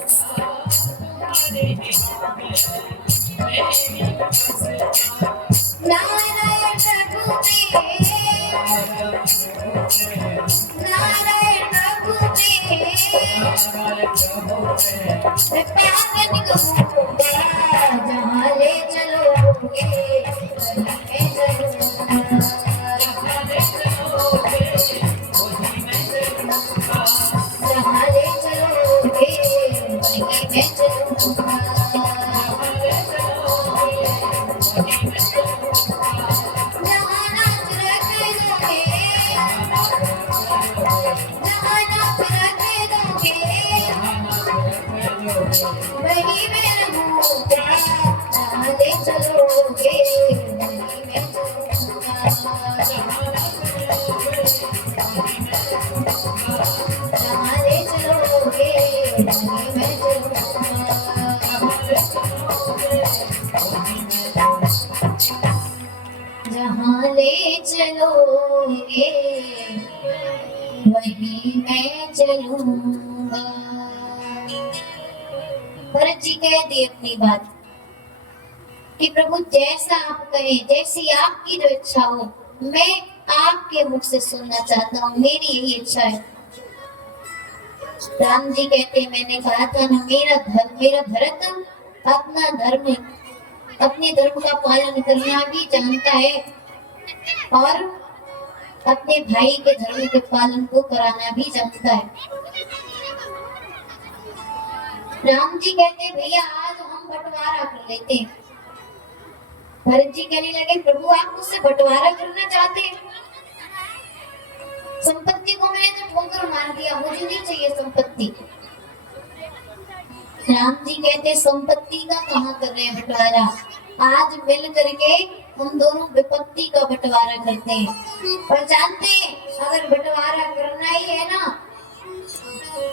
नारायण प्रभु नारायण प्रभु मैं पावन कहूँगा जहाँ ले चलोगे वहीं मैं चलूँगा। जहाँ ले चलोगे वहीं मैं चलूँगा। जहाँ नाथ रख दोगे जहाँ नाथ रख दोगे वहीं मैं रहूँगा। जहाँ ले चलोगे वहीं मैं चलूँगा। जहाँ ले चलोगे वहीं मैं चलूँगा। जहाँ ले चलोगे वहीं मैं चलूँगा। भरत जी कह दी अपनी बात कि प्रभु जैसा आप कहें जैसी आपकी जो इच्छा हो मैं आपके मुख से सुनना चाहता हूँ। मेरी यही इच्छा है। राम जी कहते मैंने कहा था ना मेरा भरत अपना धर्म अपने धर्म का पालन करना भी जानता है और अपने भाई के धर्म के पालन को कराना भी जानता है। राम जी कहते भैया आज हम बंटवारा कर लेते हैं। भरत जी कहने लगे प्रभु आप मुझसे बंटवारा करना चाहते हैं? संपत्ति को मैंने तो ठोकर मार दिया, मुझे नहीं चाहिए संपत्ति। राम जी कहते संपत्ति का कहाँ कर रहे हैं बंटवारा, आज मिल करके हम दोनों विपत्ति का बंटवारा करते हैं। और जानते हैं अगर बंटवारा करना ही है ना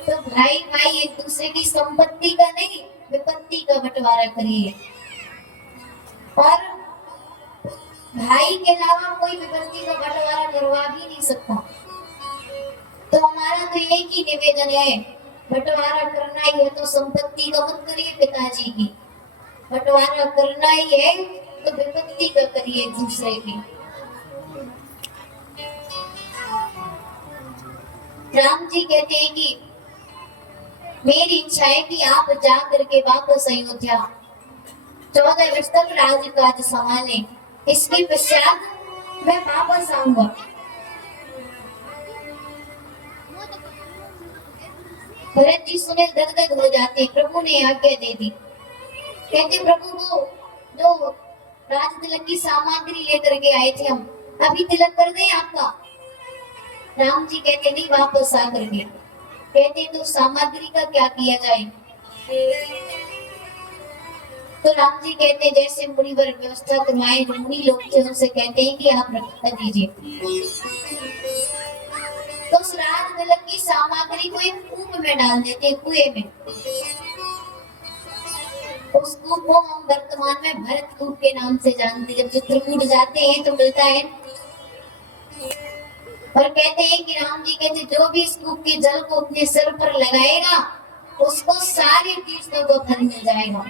तो भाई भाई एक दूसरे की संपत्ति का नहीं विपत्ति का बंटवारा करिए। और भाई के अलावा कोई विपत्ति का बंटवारा करवा भी नहीं सकता। तो हमारा तो एक ही निवेदन है, बंटवारा करना ही है तो संपत्ति का मत करिए पिताजी की, बंटवारा करना ही है तो विपत्ति का करिए एक दूसरे की। राम जी कहते हैं कि मेरी इच्छा है कि आप जा करके वापस अयोध्या 14 वर्ष तक राजकाज संभालें, इसके पश्चात मैं वापस आऊंगा। भरत जी सुने गदगद हो जाते, प्रभु ने आज्ञा दे दी। कहते प्रभु वो जो राज तिलक की सामग्री लेकर के आए थे, हम अभी तिलक कर दें आपका? राम जी कहते नहीं, वापस आ करके। कहते तो सामग्री का क्या किया जाए? तो राम जी कहते हैं जैसे मुनिवर व्यवस्था करवाए, जो मुनि लोग थे उनसे कहते हैं कि आप रख दीजिए। तो उस राज तिलक की सामग्री को एक कूप में डाल देते हैं, कुएं में। उस कूप को हम वर्तमान में भरत कूप के नाम से जानते हैं। जब चित्रकूट जाते हैं तो मिलता है, और कहते हैं कि राम जी कहते जो भी इस कूप के जल को अपने सिर पर लगाएगा उसको सारे तीर्थों को फल मिल जाएगा।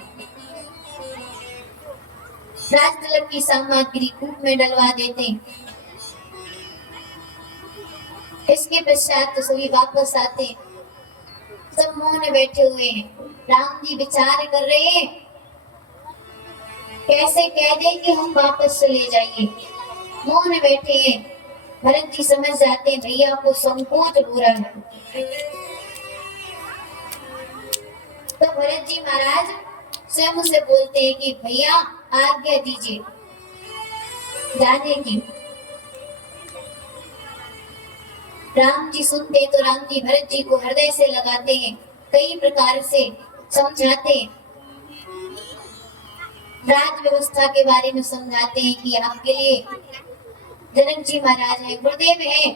राज तिलक की सामग्री कूप में डलवा देते हैं। इसके पश्चात तो सभी वापस आते, सब मौन बैठे हुए हैं। राम जी विचार कर रहे हैं कैसे कह दे कि हम वापस चले जाइए, मौन बैठे हैं। भरत जी समझ जाते हैं भैया को संकोच हो रहा है। तो भरत जी महाराज स्वयं से बोलते हैं कि भैया आज्ञा दीजिए जाने की। राम जी सुनते तो राम जी भरत जी को हृदय से लगाते हैं, कई प्रकार से समझाते हैं, राज व्यवस्था के बारे में समझाते हैं कि आपके लिए जनक जी महाराज है, गुरुदेव है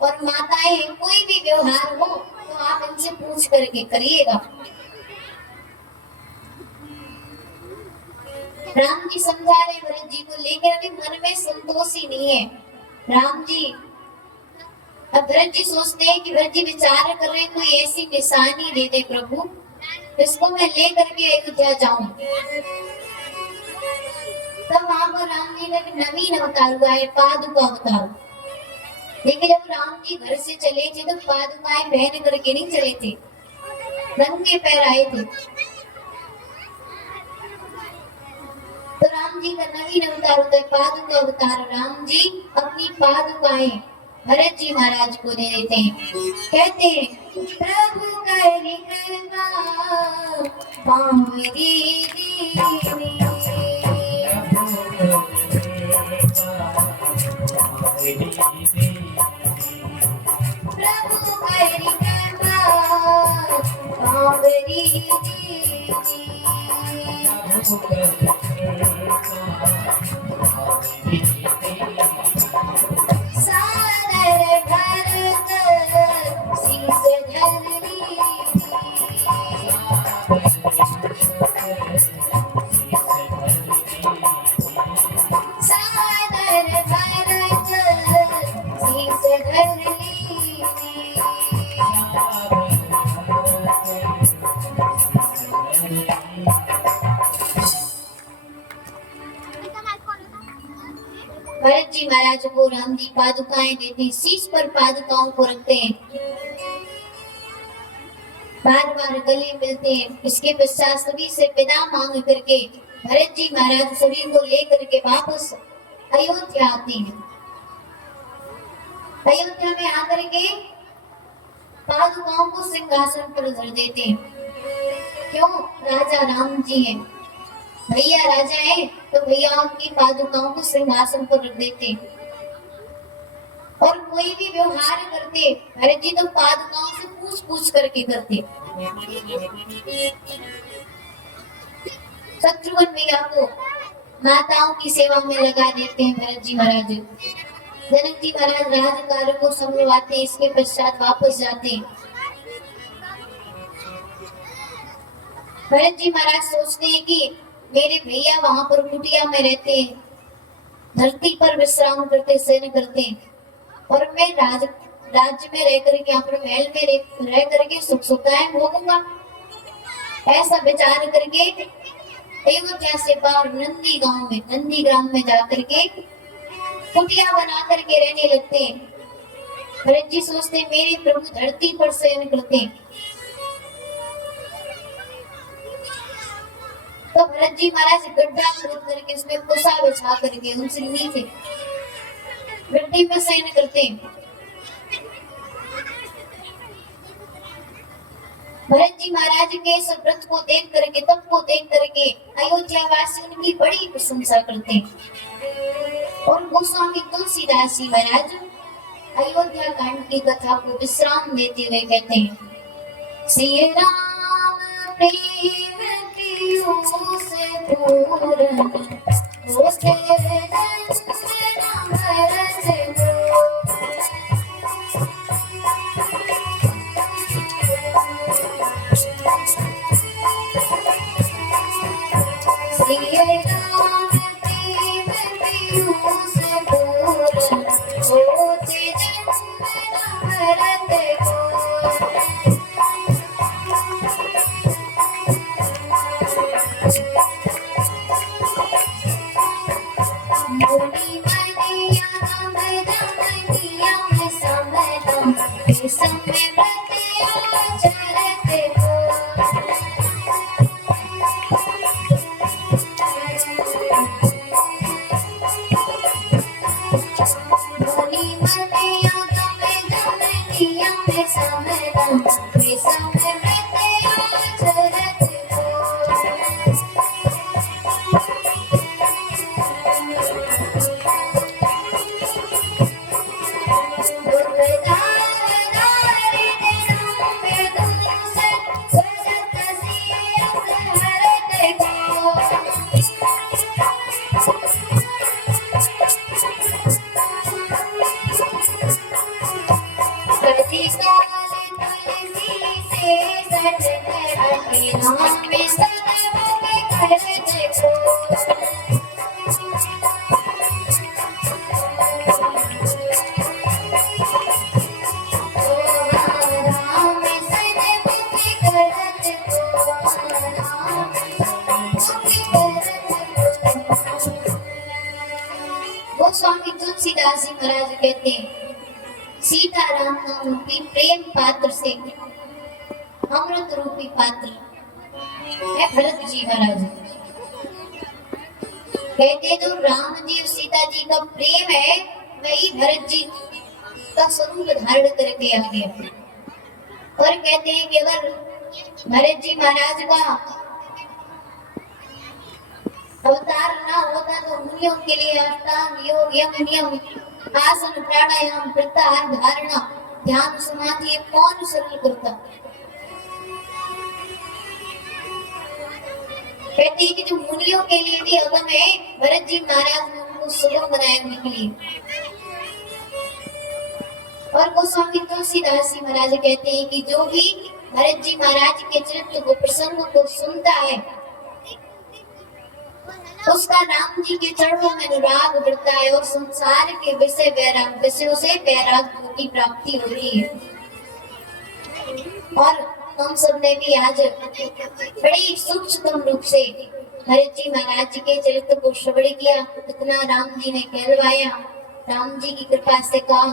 और माताएं हैं, कोई भी व्यवहार हो तो आप इनसे पूछ करके करिएगा। राम जी समझा रहे भरत जी को, लेकर अभी मन में संतोष ही नहीं है। राम जी अब भरत जी सोचते हैं कि भरत जी विचार कर रहे हैं कोई ऐसी निशानी दे दे प्रभु जिसको मैं ले करके अयोध्या जाऊं। तब वहां पर राम जी का नवीन अवतार हुआ है, पादुका अवतार। लेकिन जब राम जी घर से चले थे तो पादुकाएं पहन करके नहीं चले थे, नंगे पैर आए थे। तो राम जी का नवीन अवतार होता है पादुका अवतार। राम जी अपनी पादुकाएं भरत जी महाराज को दे देते हैं। कहते हैं प्रभु करी कृपा पावरी दीनी, प्रभु करी कृपा पावरी दीनी, सादर भरत शीस धरनी, सादर भरत शीस धरनी। भरत जी महाराज को राम जी पादुकाएं देते हैं, शीश पर पादुकाओं को रखते हैं, बार बार गले मिलते हैं। इसके पश्चात सभी से विदा मांग करके भरत जी महाराज सभी को लेकर के वापस अयोध्या आते हैं। अयोध्या में आकर के पादुकाओं को सिंहासन पर धर देते हैं। क्यों? राजा राम जी हैं, भैया राजा है तो भैया उनकी पादुकाओं को सिंहासन पर रख देते। और कोई भी व्यवहार करते भरत जी तो पादुकाओं से पूछ पूछ करके करते। शत्रुघ्न भैया को माताओं की सेवा में लगा देते हैं भरत जी महाराज। जनक जी महाराज राज कार्य को संभलवाते, इसके पश्चात वापस जाते। भरत जी महाराज सोचते हैं कि मेरे भैया वहां पर कुटिया में रहते हैं, धरती पर विश्राम करते, सेन करते हैं, और मैं राज्य में रह करके, अपने महल में रह करके सुख सुविधाएं भोगूंगा। ऐसा विचार करके अयोध्या से बाहर नंदी ग्राम में जाकर के कुटिया बना करके रहने लगते हैं। भरत जी सोचते मेरे प्रभु धरती पर शयन करते। तो भरत जी महाराज गड्ढा खोद करके उसमें कुसा बिछा करके उनसे नीचे गड्ढे में शयन करते। भरत जी महाराज के इस व्रत को देख करके तप को देख करके अयोध्या वासी उनकी बड़ी प्रशंसा करते। और गोस्वामी तुलसीदास जी महाराज अयोध्या कांड की कथा को विश्राम देते हुए कहते हैं, श्री राम प्रेम पीयूष पूरन होते गोस्वामी तुलसीदास जी महाराज कहते हैं, सीताराम रूपी प्रेम पात्र से अमृत रूपी पात्र है भरत जी महाराज। कहते जो राम जी और सीता जी का प्रेम है वही भरत जी का स्वरूप धारण करके आ गया। और कहते हैं कि अगर भरत जी महाराज का अवतार ना होता तो मुनियों के लिए अष्टांग योग यम नियम आसन प्राणायाम प्रत्याहार धारणा ध्यान समाधि कौन सरल करता। कहते हैं कि जो मुनियों के लिए भी अगम है भरत जी महाराज ने उनको सुगम बनाया उनके लिए। और गोस्वामी तुलसीदास जी महाराज कहते हैं कि जो भी भरत जी महाराज के चरित्र को प्रसंग को सुनता है उसका राम जी के चरणों में अनुराग बढ़ता है और संसार के विषयों से वैराग की प्राप्ति होती है। और हम सब ने भी आज बड़ी सूक्ष्म रूप से भरत जी महाराज के चरित्र को श्रवण किया, कितना राम जी ने कहलवाया, राम जी की कृपा से कहा।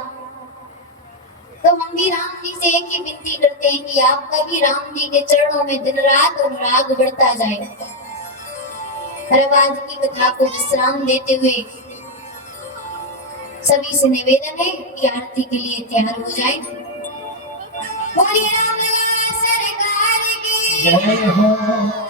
तो हम भी राम जी से एक ही विनती करते हैं कि आपका भी राम जी के चरणों में दिन रात अनुराग बढ़ता जाए। आज की कथा को विश्राम देते हुए सभी से निवेदन है कि आरती के लिए तैयार हो जाएं। बोलिए राम लला सरकार की जय हो।